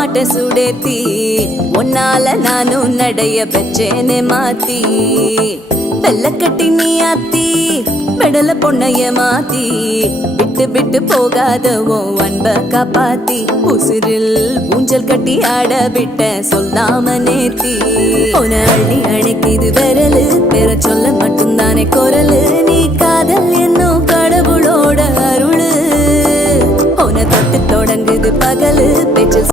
மாட்ட சுடேத்தி உன்னால நானும் நடைய பெச்சேனே மாத்தி வெள்ள கட்டி நீ ஆத்தி பெடல பொண்ணைய மாத்தி விட்டு விட்டு போகாதவோ அன்ப காப்பாத்தி உசிரில் ஊஞ்சல் கட்டி ஆட விட்ட சொல்லாம நேத்தி உன அள்ளி அணைக்குது விரலு பெற சொல்ல மட்டும்தானே குரலு நீ காதல் என்னும் கடவுளோட அருளு உன தொட்டு தொடங்குது பகலு பேச்சு